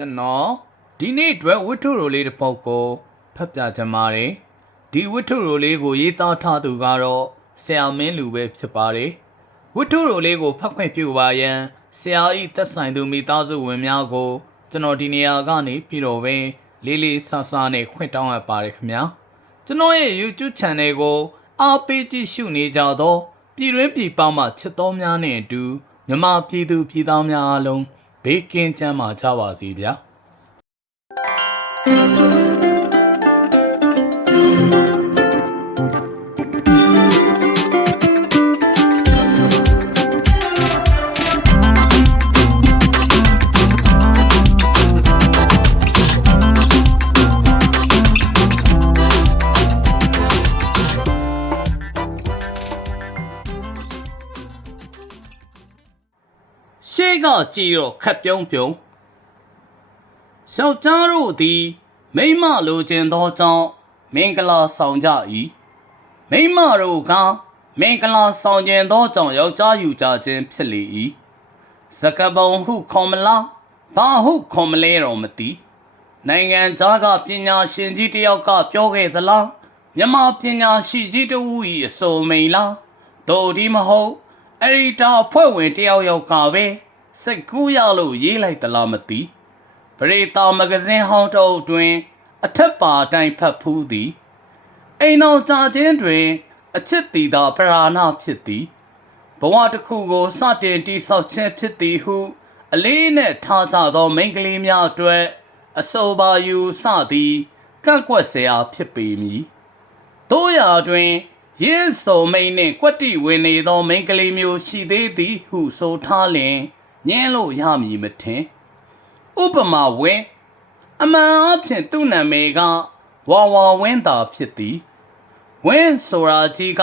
ကျွန်တော်ဒီနေ့အတွက်ဝတ္ထုရိုလေးတစ်ပုဒ်ကိုဖတ်ပြချင်ပါတယ်ဒီဝတ္ထုရိုလေးကိုရေးသားထားသူကတော့ဆရာမင်းလူပဲဖြစ်ပါတယ်ဝတ္ထုရိုလေးကိုဖတ်ခွင့်ပြုပါရန်ဆရာဤသက်ဆိုင်သူမိသားစုဝင်များကိုကျွန်တော်ဒီနေရာကနေပြီးတော့ပဲလေးလေးဆဆနဲ့ခွင့်တောင်းအပ်ပါတယ်ခင်ဗျာကျွန်တော်ရဲ့ YouTube Channel ကိုအားပေးကြည့်ရှုနေကြသောပြည်တွင်းပြည်ပမှချစ်တော်များနဲ့အတူမြန်မာပြည်သူပြည်သားများအားလုံးဘေးကင်းချမ်းသာကြပါစေဗျာရှေ့ကကြည့်တော့ခက်ပြုံးပြုံးယောက်ျားတို့သည်မိန်းမလိုချင်သောကြောင့်မင်္ဂလာဆောင်ကြ၏မိန်းမတို့ကမင်္ဂလာဆောင်ခြင်းသောကြောင့်ယောက်ျားယူကြခြင်းဖြစ်လေ၏စကပုံဟုခေါ်မလားဘာဟုခေါ်မလဲတော့မသိနိုင်ငံသားကပညာရှင်ကြီးတစ်ယောက်ကပြောခဲ့သလားမြန်မာပညာရှိကြီးတစ်ဦး၏အဆိုမိန်လားတို့ဒီမဟုတ်အရီတာဖွဲ့ဝင်တယောက်ကပဲစိတ်ကူးရလို့ရေးလိုက်သလားမသိပရိသတ်မဂဇင်းဟောင်းတို့တွင်အထက်ပါတိုင်းဖတ်ဖူးသည်အိမ်တော်ကြာခြင်းတွင်အချစ်တီသာပရာဏဖြစ်သည်ဘဝတစ်ခုကိုစတင်တိဆောက်ခြင်းဖြစ်သည်ဟုအလေးနဲ့ထားကြသောမိန်းကလေးများအတွက်အဆိုပါယူစသည်ကန့်ကွက်เสียဖြစ်ပေမည်တို့ရာတွင်ရင်းစုံမိန်နှင့်ကွက်တိဝင်နေသောမိန်းကလေးမျိုးရှိသေးသည်ဟုဆိုထားလျင်ညင်းလို့ရမည်မထင်ဥပမာဝင်းအမှန်အဖြစ်သူ့နာမည်ကဝါဝင်းသာဖြစ်သည်ဝင်းဆိုတာကြီးက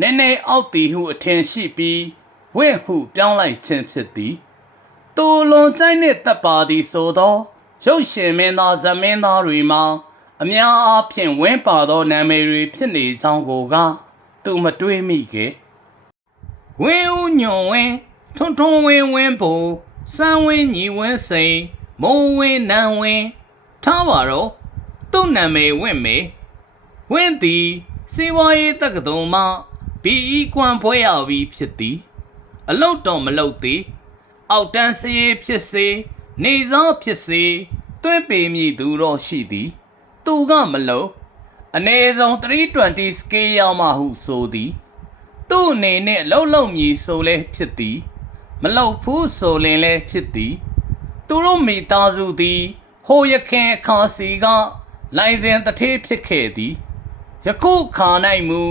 နည်းနည်းအောက်သည်ဟုအထင်ရှိပြီးဝင်းဟုပြောင်းလိုက်ခြင်းဖြစ်သည်သူလွန်ကြိုက်နှင့်တပ်ပါသည်ဆိုသောရုပ်ရှင်မင်းသားဇမင်းသားတွေမှာအများအားဖြင့်ဝင်းပါသောနာမည်တွေဖြစ်နေကြောင်းကိုကသူမတွေးမိခဲ့ဝင်းဦးညွန်ဝင်းထွန်းထွန်းဝင်းဝင်းဘူစမ်းဝင်းညီဝင်းစိန်မိုးဝင်းနန်းဝင်းထားပါတော့သူ့နာမည်ဝင်းမေဝင်းသည်စီဝါရေးတက္ကသိုလ်မှဘီအီကွန်ဖွဲရပြီးဖြစ်သည်အလုတ်တော်မလုတ်သည်အောက်တန်းစရေးဖြစ်စေနေသောဖြစ်စေတွင်းပေမိသူတော့ရှိသည်သူကမလို့အနည်းဆုံး320 scale ရောက်မှဟုဆိုသည်သူ့အနေနဲ့လှုပ်လှုပ်မြည်ဆိုလဲဖြစ်သည်မလှုပ်ဘူးဆိုလင်လဲဖြစ်သည်သူတို့မိသားစုသည်ဟိုရခင်အခါစီကလိုင်စင်တထေးဖြစ်ခဲ့သည်ယခုခါ၌မူ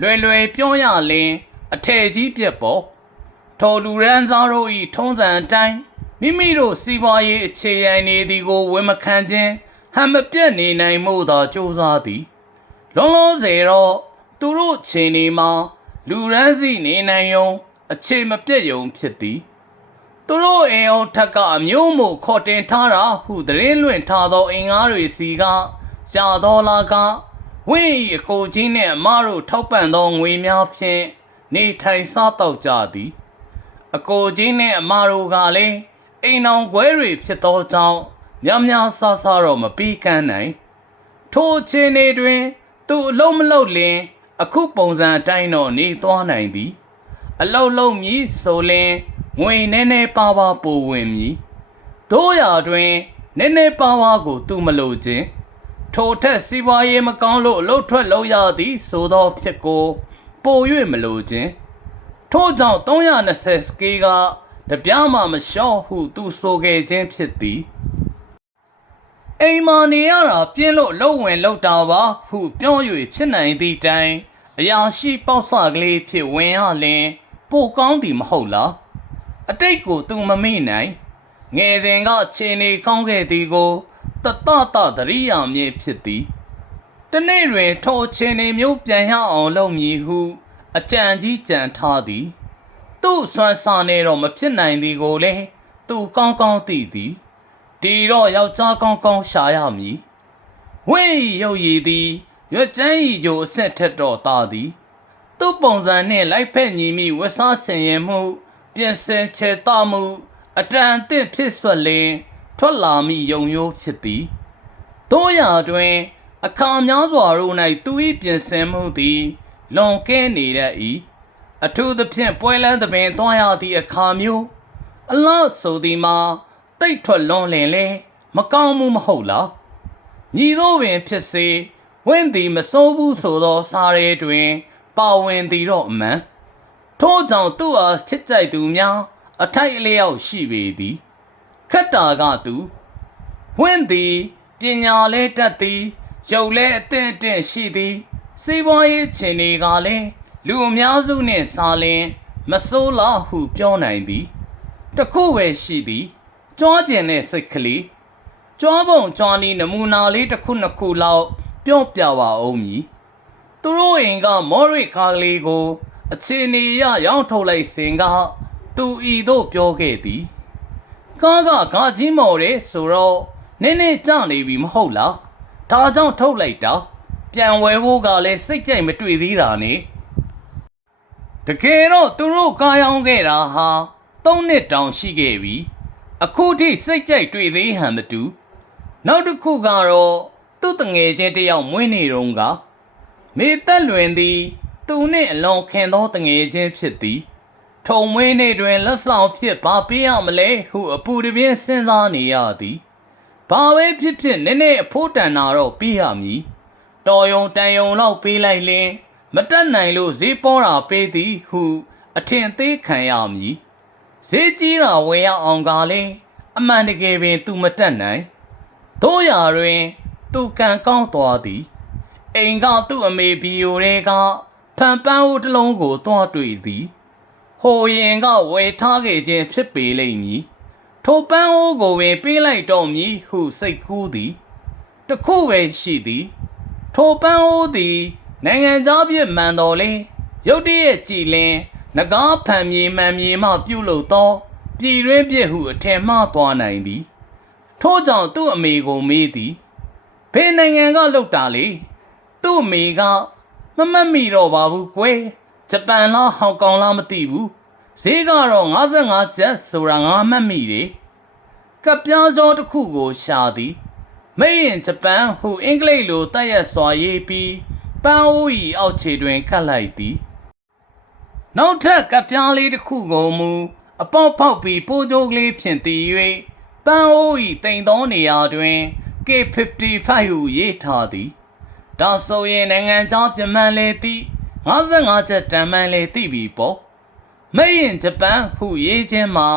လွယ်လွယ်ပြောရလင်အထည်ကြီးပြက်ပေါ်ထိုလူရန်စားတို့၏ထုံးစံအတိုင်းမိမိတို့စီးပွားရေးအခြေရန်နေသည်ကိုဝန်မခံခြင်းဟန်မပြတ်နေနိုင်မှုသာကြိုးစားသည်လုံးလုံးစေတော့သူတို့ခြေနေမှာလူရန်စီနေနိုင်ယုံအခြေမပြတ်ယုံဖြစ်သည်သူတို့အိမ်အောင်ထက်ကအမျိုးမို့ခေါ်တင်ထားတာဟုသတင်းလွှင့်ထားသောအင်္ဂါတွေစီကရတော်လာကဝင်း၏အကိုကြီးနှင့်အမတို့ထောက်ပံ့သောငွေများဖြင့်နေထိုင်စားတော့ကြသည်အကိုကြီးနှင့်အမတို့ကလည်းအိမ်အောင်ခွဲတွေဖြစ်သောကြောင့်များများဆဆတော့မပြီးကမ်းနိုင်ထိုအချိန်တွင်သူအလုံးမလုံးလင်အခုပုံစံအတိုင်းတော့နေသွားနိုင်သည်အလုံးလုံးမြည်ဆိုလင်ငွေနည်းနည်းပါးပါးပိုဝင်မည်တို့ရာတွင်နည်းနည်းပါးပါးကိုသူမလိုခြင်းထိုထက်စီးပွားရေးမကောင်းလို့အလုပ်ထွက်လုပ်ရသည်ဆိုသောဖြစ်ကိုပို၍မလိုခြင်းထို့ကြောင့်320 scale ကတပြားမှမလျှော့ဟုသူဆိုခဲ့ခြင်းဖြစ်သည်အိမ်မာနေရတာပြင်းလို့လုံဝင်လောက်တာပါဟုပြော၍ဖြစ်နိုင်သည့်တိုင်အရာရှိပေါက်ဆကလေးဖြစ်ဝင်ရလင်ပိုကောင်းသည်မဟုတ်လားအတိတ်ကိုသူမမေ့နိုင်ငယ်စဉ်ကခြေနေကောင်းခဲ့သည်ကိုတတသတိရမည်ဖြစ်သည်တနေ့တွင်ထိုခြေနေမျိုးပြန်ရအောင်လုပ်မည်ဟုအကြံကြီးကြံထားသည်သူ့ဆွမ်းစားနေတော့မဖြစ်နိုင်သည်ကိုလည်းသူကောင်းကောင်းသိသည်ဒီတော့ယောက်ျားကောင်းကောင်းရှာရမည်ဝင်းဤရုပ်ရည်သည်ရွက်ကျန်းဤကြိုအဆက်ထက်တော့သာသည်သူ့ပုံစံနှင့်လိုက်ဖက်ညီမိဝတ်စားဆင်ရင်မှုပြင်ဆင်ချေတမှုအတန်အသင့်ဖြစ်ဆွလင် ထွက်လာမိယုံရိုးဖြစ်သည်တို့ရာတွင်အခါများစွာတို့၌သူ၏ပြင်ဆင်မှုသည်လွန်ကဲနေတတ်၏အထူးသဖြင့်ပွဲလန်းသပင်သွားရသည့်အခါမျိုးအလားဆိုသည်မှာတိတ်ထွက်လွန်လင်လေမကောင်းမှုမဟုတ်လားညီတို့ပင်ဖြစ်စေဝင့်သည်မစိုးဘူးဆိုသောစားရဲတွင်ပါဝင်သည်တော့အမှန်ထို့ကြောင့်သူ့အားချစ်ကြိုက်သူများအထိုက်အလျောက်ရှိပေသည်ခက်တာကသူဝင့်သည်ပညာလဲတတ်သည်ရုပ်လဲအသင့်အတင့်ရှိသည်စီးပွားရေးခြေနေကလည်းလူအများစုနှင့်စားလင်မစိုးလားဟုပြောနိုင်သည်တခုပဲရှိသည်ကြွားကျင်တဲ့စိတ်ကလေးကြွားပုံကြွားနည်းနမူနာလေးတစ်ခုနှစ်ခုလောက်ပြောပြပါဦးမည်သူတို့အိမ်ကမော်ရိကားလေးကိုအခြေအနေရရောင်းထုတ်လိုက်စဉ်ကသူဤသို့ပြောခဲ့သည်ကားကဂါကြီးမော်တယ်ဆိုတော့နည်းနည်းကြနေပြီမဟုတ်လားဒါကြောင့်ထုတ်လိုက်တာပြန်ဝယ်ဖို့ကလည်းစိတ်ကြိုက်မတွေ့သေးတာနဲ့တကယ်တော့သူတို့ကားရောင်းခဲ့တာဟာ3နှစ်တောင်ရှိခဲ့ပြီအခုထိစိတ်ကြိုက်တွေ့သေးဟန်မတူနောက်တစ်ခုကတော့သူ့တငယ်ချင်းတယောက်မွေးနေတော့ကမေသက်လွင်သည်သူနှင့်အလွန်ခင်သောတငယ်ချင်းဖြစ်သည်ထုံမွေးနေ့တွင်လက်ဆောင်ဖြစ်ဘာပေးရမလဲဟုအပူတပြင်းစဉ်းစားနေရသည်ဘာပဲဖြစ်ဖြစ်နည်းနည်းအဖို့တန်တာတော့ပေးရမည်တော်ယုံတန်ယုံလောက်ပေးလိုက်လင်မတက်နိုင်လို့ဈေးပေါ်တာပေးသည်ဟုအထင်သေးခံရမည်ဈေးကြီးတာဝယ်ရအောင်ကလည်းအမှန်တကယ်ပင်သူမတက်နိုင်တို့ရာတွင်သူကံကောင်းသွားသည်အိမ်ကသူ့အမေဘီယိုတွေကဖန်ပန်းဦးတစ်လုံးကိုတွားတွေ့သည်ဟိုရင်ကဝယ်ထားခဲ့ခြင်းဖြစ်ပေလိမ့်မည်ထိုပန်းအိုးကိုပင်ပေးလိုက်တော့မည်ဟုစိတ်ကူးသည်တခုပဲရှိသည်ထိုပန်းအိုးသည်နိုင်ငံသားဖြစ်မှန်တော်လေရုတ်တရက်ကြည်လင်ငကားဖန်မြေမှန်မြေမှပြုတ်လို့သောပြည်တွင်းပြစ်ဟုအထင်မှားသွားနိုင်သည်ထို့ကြောင့်သူ့အမေကိုမေးသည်ဘယ်နိုင်ငံကလောက်တာလေသူ့အမေကမမှတ်မိတော့ပါဘူးကွယ်ဂျပန်လားဟောင်ကောင်လားမသိဘူးဈေးကတော့55ကျပ်ဆိုတာငါမှတ်မိတယ်ကပ်ပြားစောတစ်ခုကိုရှာသည်မိရင်ဂျပန်ဟုအင်္ဂလိပ်လိုတက်ရက်စွာရေးပြီးပန်းအိုး၏အောက်ခြေတွင်ကပ်လိုက်သည်နောက်ထပ်ကပ်ပြားလေးတစ်ခုကိုမူအပေါက်ဖောက်ပြီးပိုးကြိုးကလေးဖြင့်တည်၍ပန်းအိုး၏တိမ်သောနေရာတွင် K55 ဟုရေးထားသည်ဒါဆိုရင်နိုင်ငံခြားပြမှန်လေသည့်55ကျပ်တန်မှန်လေသိပြီပေါ့မိရင်ဂျပန်ဟုရေးခြင်းမှာ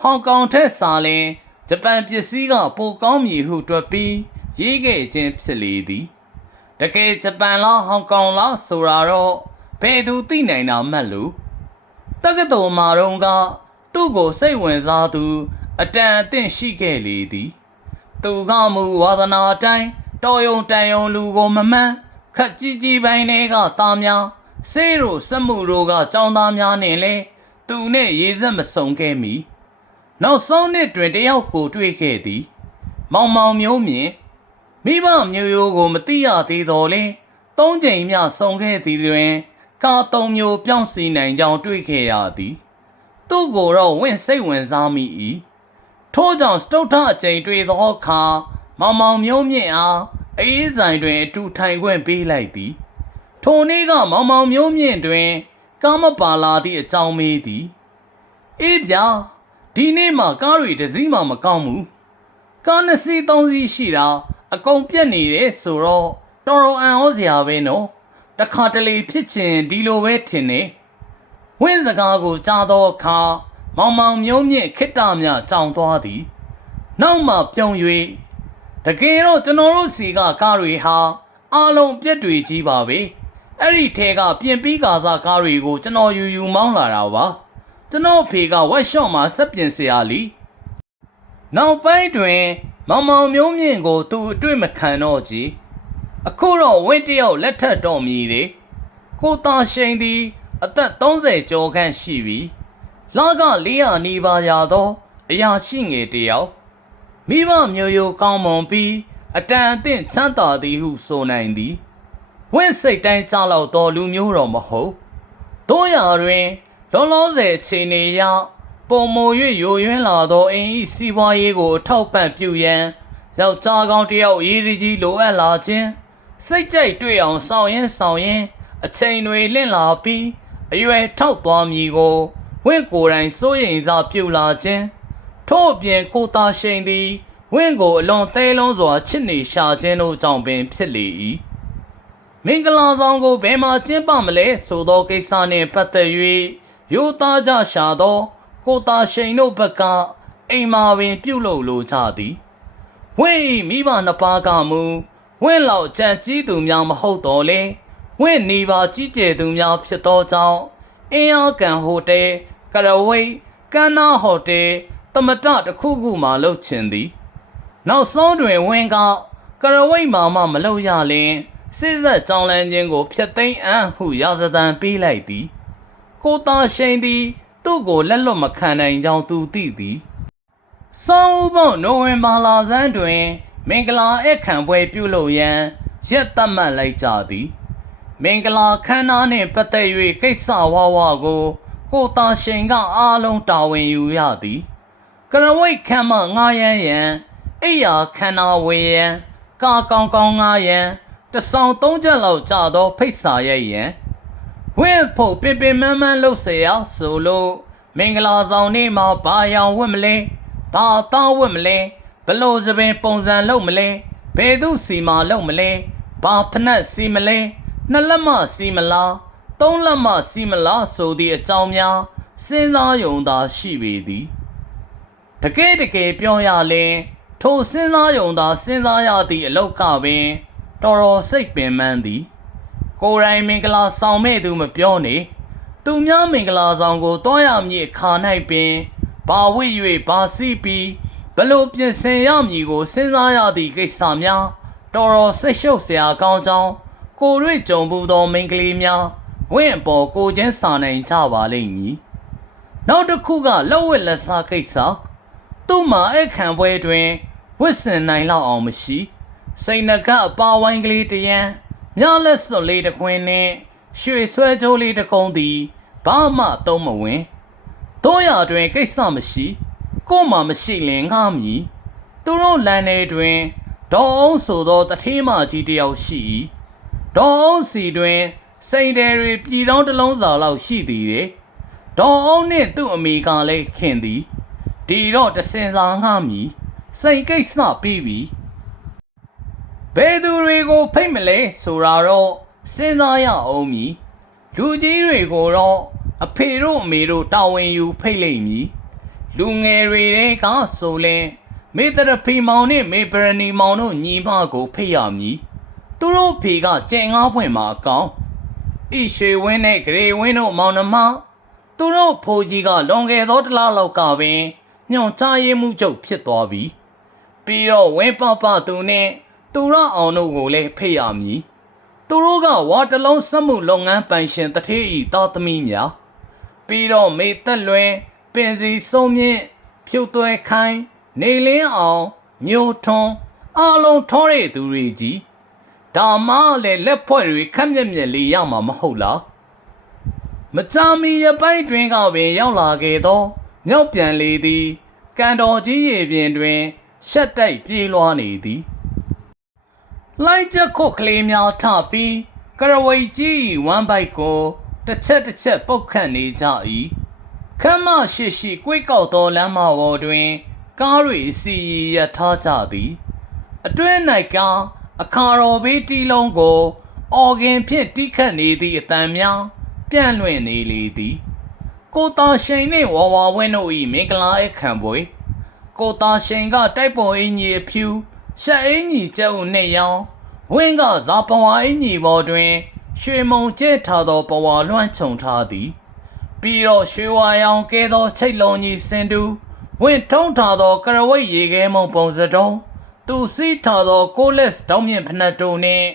ဟောင်ကောင်ထက်စာလင်ဂျပန်ပစ္စည်းကပိုကောင်းမည်ဟုတွက်ပြီးရေးခဲ့ခြင်းဖြစ်လေသည်တကယ်ဂျပန်လားဟောင်ကောင်လားဆိုတာတော့ဘယ်သူသိနိုင်တာမှတ်လို့တက္ကသိုလ်မှာတော့ကသူ့ကိုစိတ်ဝင်စားသူအတန်အသင့်ရှိခဲ့လေသည်သူကမူဝါသနာတိုင်းတော်ယုံတန်ယုံလူကိုမမှန်းခက်ကြီးကြီးပိုင်းတွေကသားများဆေးတို့စက်မှုတို့ကចောင်းသားများနဲ့လဲသူနဲ့ရေစက်မစုံခဲ့မီနောက်ဆုံးနှစ်တွင်တယောက်ကိုတွေ့ခဲ့သည်မောင်မောင်မျိုးမြင့်မိဘမျိုးရိုးကိုမသိရသေးတော်လဲ၃ချိန်မျှစုံခဲ့သည်တွင်ကာ၃မျိုးပြောင်းစီနိုင်ကြောင်းတွေ့ခဲ့ရသည်သူ့ကိုတော့ဝင့်စိတ်ဝင်စားမိ၏ထို့ကြောင့်စတုထအချိန်တွေ့သောအခါမောင်မောင်မျိုးမြင့်အားအေးဆိုင်တွင်အတူထိုင်ခွင့်ပေးလိုက်သည်ထိုနေ့ကမောင်မောင်မျိုးမြင့်တွင်ကားမပါလာသည့်အကြောင်းမေးသည်အေးဗျာဒီနေ့မှကားတွေတစ်စီးမှမကောင်းဘူးကား2စီး3စီးရှိတာအကုန်ပြက်နေတယ်ဆိုတော့တော်တော်အံ့ဩစရာပဲနော်တခါတလေဖြစ်ချင်ဒီလိုပဲထင်နေဝင်းစကားကိုကြားသောအခါမောင်မောင်မျိုးမြင့်ခိတ္တမြကြောင်သွားသည်နောက်မှပြုံး၍တကယ်တော့ကျွန်တော်တို့စီကကားတွေဟာအားလုံးပြက်တွေကြီးပါပဲအဲ့ဒီထဲကပြင်ပြီးကာစားကားတွေကိုကျွန်တော်ယူမောင်းလာတာပါကျွန်တော်ဖေကဝက်ရှော့မှာစက်ပြင်ဆရာလီနောက်ပိုင်းတွင်မောင်မောင်မျိုးမြင့်ကိုသူအတွေ့မခံတော့ကြည်အခုတော့ဝင်းတယောက်လက်ထပ်တော်မီလေကိုသားရှိန်သည်အသက်30ကျော်ခန့်ရှိပြီလက400နီးပါးရသောအရာရှိငယ်တယောက်မိဘမျိုးရိုးကောင်းမွန်ပြီးအတန်အသင့်ချမ်းသာသည်ဟုဆိုနိုင်သည်ဝင့်စိတ်တိုင်းကြားလောက်သောလူမျိုးတော်မဟုတ်တို့ရာတွင်လောလောဆယ်အခြေအနေအရ ပုံမို၍ယိုယွင်းလာသောအိမ်၏စီးပွားရေးကိုအထောက်ပံ့ပြုရန်ယောက်ျားကောင်းတစ်ယောက်ရေးကြီးလိုအပ်လာခြင်းစိတ်ကြိုက်တွေ့အောင်ဆောင်ရင်းအချိန်တွေလင့်လာပြီးအရွယ်ထောက်သွားမည်ကိုဝင့်ကိုယ်တိုင်စိုးရိမ်စားပြုလာခြင်းထို့အပြင်ကိုသားရှိန်သည်ဝင့်ကိုအလွန်သေးလုံးစွာချစ်နေရှာခြင်းတို့ကြောင့်ပင်ဖြစ်လေ၏မင်္ဂလာဆောင်ကိုဘယ်မှကျင်းပမလဲဆိုသောကိစ္စနှင့်ပတ်သက်၍ရိုးသားကြရှာသောကိုသားရှိန်တို့ဘက်ကအိမ်မာပင်ပြုလုပ်လိုကြသည်ဝင့်၏မိဘနှစ်ပါးကမူဝင့်လောက်ကြံကြီးသူများမဟုတ်တော်လဲဝင့်နေပါကြီးကျယ်သူများဖြစ်သောကြောင့်အင်းအားကန်ဟိုတယ်ကရဝိတ်ကန်းနာဟိုတယ်သမတတစ်ခုခုမှလှုပ်ချင်သည်နောက်ဆုံးတွင်ဝင့်ကကရဝိတ်မှမလုပ်ရလင်စစ်ဆက်ကြောင်းလန်းခြင်းကိုဖျက်သိမ်းအံ့ဟုရာဇသံပေးလိုက်သည်ကိုသားရှိန်သည်သူ့ကိုလက်လွတ်မခံနိုင်ကြောင်းသူသိသည်ဆောင်းဦးပေါနိုဝင်ဘာလဆန်းတွင်မင်္ဂလာအခမ်းပွဲပြုလုပ်ရန်ရက်သတ်မှတ်လိုက်ကြသည်မင်္ဂလာခမ်းနားနှင့်ပတ်သက်၍ကိစ္စဝဝကိုသားရှိန်ကအားလုံးတာဝန်ယူရသည်ကရဝိတ်ခမ်းမငားရန်အိယာခမ်းနားဝေရန်ကာကောင်းကောင်းငားရန်တဆောင်၃ချက်လောက်ကြာသောဖိတ်စာရိုက်ရန်ဝင့်ဖို့ပင်မန်းလှုပ်เสียဆိုလို့မင်္ဂလာဆောင်နေ့မှာဘာရောင်ဝတ်မလဲဘာသားဝတ်မလဲဘလို့စပင်ပုံစံလုပ်မလဲဘယ်သူစီမာလုပ်မလဲဘာဖနက်စီမလဲနှစ်လက်မစီမလားသုံးလက်မစီမလားဆိုသည့်အကြောင်းများစဉ်းစားယုံသာရှိပေသည်တကယ်ပြောရလင်ထိုစဉ်းစားယုံသာစဉ်းစားရသည့်အလောက်ကပင်တော်စိတ်ပင်ပန်းသည်ကိုယ်တိုင်မင်္ဂလာဆောင်မဲ့သူမပြောနေသူများမင်္ဂလာဆောင်ကိုတွားရမည်အခါ၌ပင်ဘာဝိ၍ဘာစီးပြီးဘလို့ပြင်ဆင်ရမည်ကိုစဉ်းစားရသည့်ကိစ္စများတော်စိတ်ရှုပ်စရာကောင်းကြောင်းကိုတွေ့ကြုံဘူးသောမိန်းကလေးများဝင့်အပေါ်ကိုချင်းစာနိုင်ကြပါလိမ့်မည်နောက်တစ်ခုကလက်ဝတ်လက်စားကိစ္စသူ့မှာအခမ်းပွဲတွင်ဝတ်ဆင်နိုင်လောက်အောင်မရှိစိန်နကအပါဝိုင်းကလေးတရံမြလက်စွပ်လေးတစ်ခွင်းနှင့်ရွှေဆွဲကြိုးလေးတစ်ကုန်းသည်ဘာမှသုံးမဝင်တို့ရတွင်ကိစ္စမရှိကို့မှမရှိလင်ငှားမည်သူတို့လမ်းထဲတွင်ဒေါ်အောင်ဆိုသောတထေးမကြီးတစ်ယောက်ရှိ၏ဒေါ်အောင်စီတွင်စိန်တယ်တွေပြည်တော်တစ်လုံးစာလောက်ရှိသည်တဲ့ဒေါ်အောင်နှင့်သူ့အမိကလည်းခင်သည်ဒီတော့တစင်စာငှားမည်စိန်ကိစ္စပြီးပြီဘယ်သူတွေကိုဖိတ်မလဲဆိုတာတော့စဉ်းစားရအောင်မည်လူကြီးတွေကိုတော့အဖေတို့အမေတို့တာဝန်ယူဖိတ်လိမ့်မည်လူငယ်တွေကဆိုလင်မေတရဖီမောင်နဲ့မေပရဏီမောင်တို့ညီမကိုဖိတ်ရမည်သူတို့ဖေကကျင်ငါးဖွင့်မှာအကောင်ဤရွှေဝင်းနဲ့ဂရေဝင်းတို့မောင်နှမသူတို့ဖိုးကြီးကလွန်ခဲ့သောတစ်လလောက်ကပင်ညွန်ချရေးမှုချုပ်ဖြစ်သွားပြီပြီးတော့ဝင်းပပသူနဲ့သူရအောင်တို့ကိုလည်းဖိတ်ရမည်သူတို့ကဝါတလုံးစက်မှုလုပ်ငန်းပိုင်ရှင်တထေးဤသားသမီးများပြီးတော့မေသက်လွင်ပင်စီစုံမြင့်ဖြုတ်သွဲခိုင်းနေလင်းအောင်မျိုးထွန်းအားလုံးထောရတဲ့သူတွေကြီးဒါမှလည်းလက်ဖွဲ့တွေခက်မြက်လေးရမှာမဟုတ်လားမကြာမီရပိုင်းတွင်ကပင်ရောက်လာခဲ့သောမြောက်ပြန်လေသည်ကန်တော်ကြီးရေပြင်တွင်ရှက်တိုက်ပြေးလွှားနေသည်လိုက်ချက်ခုတ်ကလေးများထပြီးကရဝိတ်ကြီးဝမ်ဘိုက်ကိုတစ်ချက်ပုတ်ခတ်နေကြ၏ခမ်းမရှိကွေးကောက်သောလမ်းမပေါ်တွင်ကားတွေစီရထားကြသည်အတွင်း၌ကအခါတော်ဘေးတီးလုံးကိုအော်ဂင်ဖြင့်တီးခတ်နေသည့်အတန်များပြန့်လွင့်နေလေသည်ကိုသားရှိန်နှင့်ဝါဝင်းတို့၏မင်္ဂလာအခမ်းပွဲကိုသားရှိန်ကတိုက်ပေါ်အင်ကြီးအဖြူရှက်အင်ကြီးကျုပ်နှင့်ရောင်ဝင်းကဇာပဝါအင်ကြီးပေါ်တွင်ရွှေမုံကျဲထားသောပဝါလွှမ်းခြုံထားသည်ပြီးတော့ရွှေဝါရောင်ကဲသောချိတ်လုံးကြီးစင်တူဝင့်ထုံးထားသောကရဝိတ်ရေခဲမုံပုံစံတုံးသူစီးထားသောကိုလက်စ်တောင်းမြင့်ဖနက်တို့နှင့်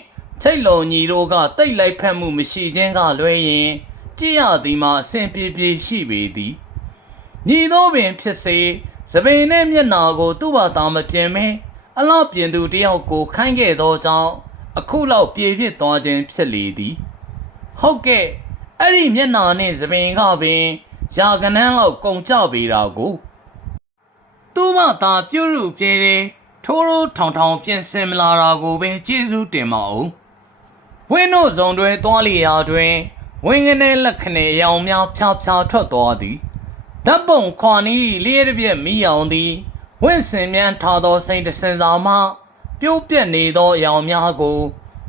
ချိတ်လုံးကြီးတို့ကတိတ်လိုက်ဖက်မှုမရှိခြင်းကလွဲရင်ကြည့်ရသည်မှာအဆင်ပြေရှိပေသည်ညီသောပင်ဖြစ်စေသပင်နှင့်မျက်နာကိုသူ့ဘာသာမပြင်မဲအလောက်ပြင်သူတယောက်ကိုခိုင်းခဲ့သောကြောင့်အခုလောက်ပြေပြစ်သွားခြင်းဖြစ်လေသည်ဟုတ်ကဲ့အဲ့ဒီမျက်နာနှင့်သပင်ကပင် ရာကနန်းလောက်ကုန်ကြပေတာကိုသူ့မသာပြုတ်ရုပ်ပြဲတဲ့ထိုးထိုးထောင်ထောင်ပြင်ဆင်မလာတာကိုပဲကျေးဇူးတင်ပါအောင်ဝင်းတို့ဇုံတွဲသွားလျာတွင်ဝင်းကနေလက်ခနဲ့ရောင်များဖြားဖြားထွက်သွားသည်ဓာတ်ပုံခွာနီးလျှက်တစ်ပြက်မိအောင်သည်ဝင်းစင်မြန်ထားသောစိတ်တစင်စာမှပြိုးပြက်နေသောရောင်များကို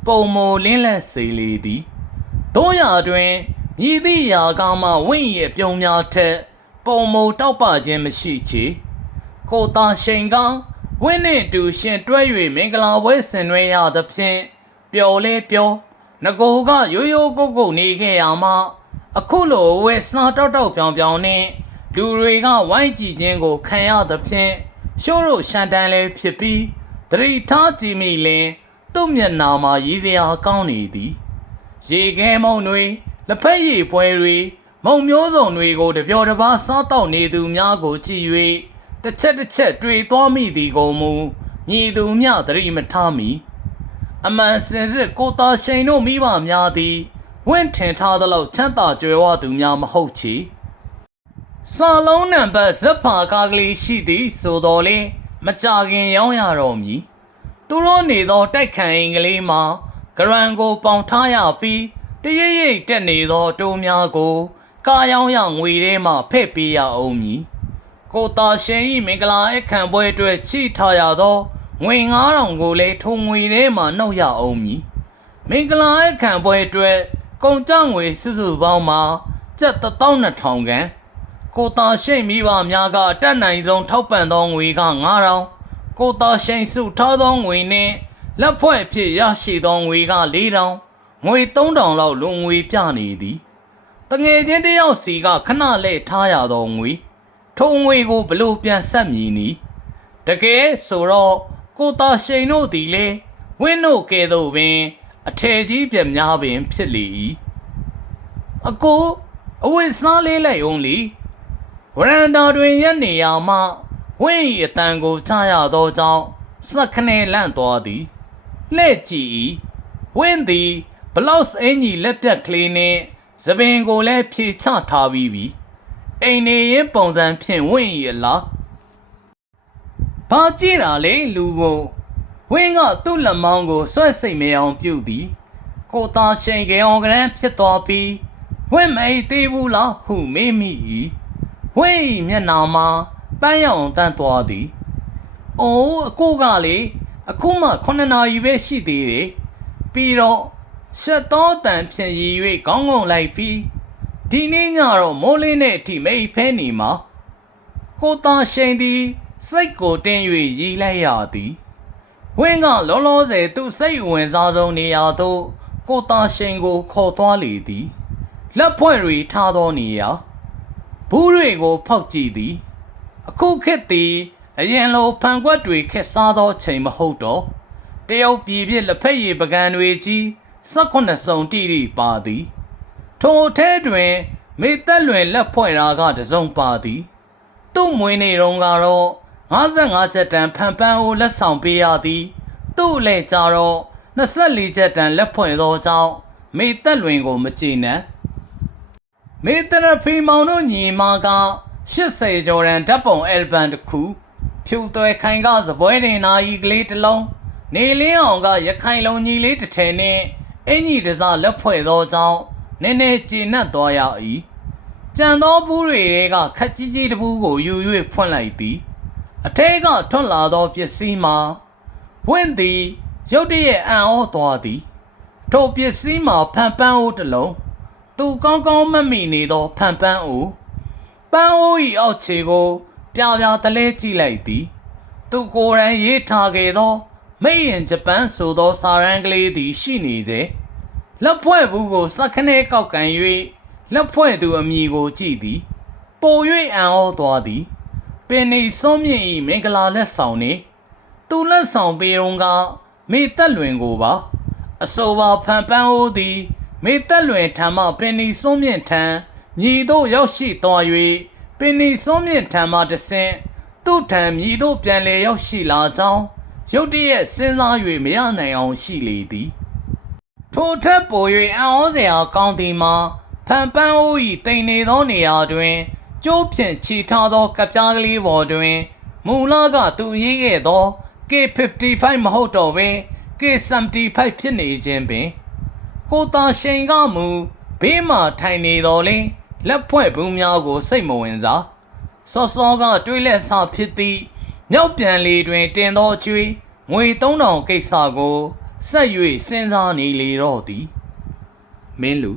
ပုံမိုလင်းလက်စေလေသည်တို့ရာတွင်မြည်သည့်ရာကမှဝင်း၏အပြုံးများထက်ပုံမိုတောက်ပခြင်းမရှိချေကိုသာရှိန်ကဝင်းနှင့်တူရှင်တွဲ၍မင်္ဂလာပွဲဆင်နွှဲရသဖြင့်ပျော်လဲပျော်ငကိုကရိုးရိုးကုတ်ကုတ်နေခဲ့ရမှအခုလိုဝဲစနာတောက်တောက်ပြောင်ပြောင်နှင့်လူတွေကဝိုင်းကြည့်ခြင်းကိုခံရသဖြင့်ရှိုးတို့ရှန်တန်းလဲဖြစ်ပြီးတတိထားကြည့်မိလင်သူ့မျက်နှာမှာရည်စရာကောင်းနေသည်ရေခဲမုံတွေလက်ဖက်ရည်ပွဲတွေမုံမျိုးစုံတွေကိုတပြောတပါးစားတော့နေသူများကိုကြည့်၍တစ်ချက်တွေ့သွားမိသည်ကိုမူမြည်သူမျှသတိမထားမိအမှန်စင်စစ်ကိုသာရှိန်တို့မိဘများသည်ဝင့်ထင်ထားသလောက်ချမ်းသာကြွယ်ဝသူများမဟုတ်ချေစာလုံးနံပါတ်ဇက်ဖာကားကလေးရှိသည်ဆိုတော်လေမကြခင်ရောင်းရတော့မည်သူတို့နေသောတိုက်ခန်အိမ်ကလေးမှာဂရန်ကိုပေါင်ထားရပြီးတရိပ်ရိပ်တက်နေသောတိုးများကိုကားရောင်းရငွေထဲမှဖဲ့ပေးရအောင်မည်ကိုသာရှင်၏မင်္ဂလာအခမ်းပွဲအတွက်ချိထားရသောငွေ9000ကိုလည်းထုံငွေထဲမှနှုတ်ရအောင်မည်မင်္ဂလာအခမ်းပွဲအတွက်ကုန်ကျငွေစုစုပေါင်းမှာကျပ်12000ခန့်ကိုသာရှိန်မိဘများကတက်နိုင်ဆုံးထောက်ပံ့သောငွေက9000ကိုသာရှိန်စုထားသောငွေနှင့်လက်ဖွဲ့ဖြစ်ရရှိသောငွေက4000ငွေ3000လောက်လုံငွေပြနေသည်တငယ်ချင်းတယောက်စီကခဏလဲထားရသောငွေထုံငွေကိုဘလို့ပြန်ဆက်မည်နီတကယ်ဆိုတော့ကိုသာရှိန်တို့သည်လေဝင်းတို့ကဲ့သို့ပင်အထည်ကြီးပြများပင်ဖြစ်လေ၏အကိုအဝတ်စားလေးလိုက်အောင်လီဝရန်တာတွင်ရက်နေရမှဝင်း၏အတန်ကိုချရသောကြောင့်စက်ခနဲလန့်သွားသည်လှဲ့ကြည့်၏ဝင်းသည်ဘလောက်စ်အင်ကြီးလက်ပြက်ကလေးနှင့်သပင်ကိုလည်းဖြေချထားပြီးပြီအိမ်နေရင်ပုံစံဖြင့်ဝင်း၏အလားဘာကြည့်တာလဲလူကိုဝင်းကသူ့လက်မောင်းကိုဆွဲစိတ်မအောင်ပြုတ်သည်ကိုသာရှိန်ကြောင်ကရန်ဖြစ်သွားပြီးဝင်းမိတ်သေးဘူးလားဟုမေးမိ၏ဝင်း၏မျက်နှာမှာပန်းရောင်တန်းသွားသည်အိုးအကိုကလေအခုမှ9နာရီပဲရှိသေးတယ်ပြီးတော့ရှက်သောတန်ဖြင့်ရည်၍ခေါင်းငုံလိုက်ပြီးဒီနေ့ညတော့မိုးလင်းတဲ့အထိမိတ်ဖဲနေမှာကိုသာရှိန်သည်စိတ်ကိုတင်း၍ရည်လိုက်ရသည်ဝင်းကလောလောဆယ်သူ့စိတ်ဝင်စားဆုံးနေရာသို့ကိုသာရှိန်ကိုခေါ်သွားလေသည်လက်ဖွဲ့တွေထားသောနေရာဘူးတွေကိုဖောက်ကြည့်သည်အခုခေတ်သည်အရင်လိုဖန်ကွက်တွေခက်စားသောချိန်မဟုတ်တော့တရုတ်ပြည်ပြစ်လက်ဖက်ရည်ပကံတွေကြီး18စုံတိတိပါသည်ထိုထဲတွင်မေသက်လွင်လက်ဖွဲ့ရာကတစုံပါသည်သူ့မွေးနေ့တုန်းကတော့55ချက်တန်ဖန်ပန်းကိုလက်ဆောင်ပေးရသည်သူ့လက်ကြတော့24ချက်တန်လက်ဖွဲ့သောကြောင့်မေသက်လွင်ကိုမကြည်နံမေတရဖီမောင်တို့ညီမက80ကျော်တန်ဓာတ်ပုံအယ်ဘမ်တစ်ခုဖြူသွဲခိုင်ကစပွဲတင်နာရီကလေးတစ်လုံးနေလင်းအောင်ကရခိုင်လုံညီလေးတစ်ထည်နဲ့အင်ကြီးတစားလက်ဖွဲ့သောကြောင့်နည်းနည်းကျေနပ်သွားရ၏ကြံသောဘူးတွေကခက်ကြီးကြီးတစ်ဘူးကိုယူ၍ဖွင့်လိုက်သည်အထဲကထွန်းလာသောပစ္စည်းမှာဝင့်သည်ရုတ်တရက်အံ့ဩသွားသည်ထိုပစ္စည်းမှာဖန်ပန်းအိုးတစ်လုံးသူကောင်းကောင်းမမိနေသောဖန်ပန်းအိုးပန်းအိုး၏အောက်ခြေကိုပြပြတလဲကြည့်လိုက်သည်သူကိုယ်တိုင်ရေးထားခဲ့သောမိတ်ရင်ဂျပန်ဆိုသောစာရန်ကလေးသည်ရှိနေသည်လက်ဖွဲ့ဘူးကိုစက်ခနဲကောက်ကန်၍လက်ဖွဲ့သူအမည်ကိုကြည့်သည်ပို၍အံ့ဩသွားသည်ပင်နေစွန်းမြင့်၏မင်္ဂလာလက်ဆောင်နှင့်သူလက်ဆောင်ပေတုံးကမေသက်လွင်ကိုပါအဆိုပါဖန်ပန်းအိုးသည်မေသက်လွင်ထံမှပင်နေစွန်းမြင့်ထံမြည်သို့ရောက်ရှိသွား၍ပင်နေစွန်းမြင့်ထံမှတဆင့်သူ့ထံမြည်သို့ပြန်လည်ရောက်ရှိလာကြောင်းရုတ်တရက်စဉ်းစား၍မရနိုင်အောင်ရှိလေသည်ထိုထက်ပို၍အံ့ဩစရာကောင်းသည်မှာဖ န်ပန်းအိုး၏တိမ်နေသောနေရာတွင်ကျိုးဖြင့်ခြေထားသောကပြားကလေးပေါ်တွင်မူလကသူရေးခဲ့သော K55 မဟုတ်တော့ဘဲ K75 ဖြစ်နေခြင်းပင်ကိုသာရှိန်ကမူဘေးမှထိုင်နေတော်လဲလက်ဖွဲ့ဘူးများကိုစိတ်မဝင်စားစောစောကတွေးလက်စဖြစ်သည့်မြောက်ပြန်လေတွင်တင်သောကျွေးငွေ3000ကိစ္စကိုဆက်၍စဉ်းစားနေလေတော့သည်မင်းလူ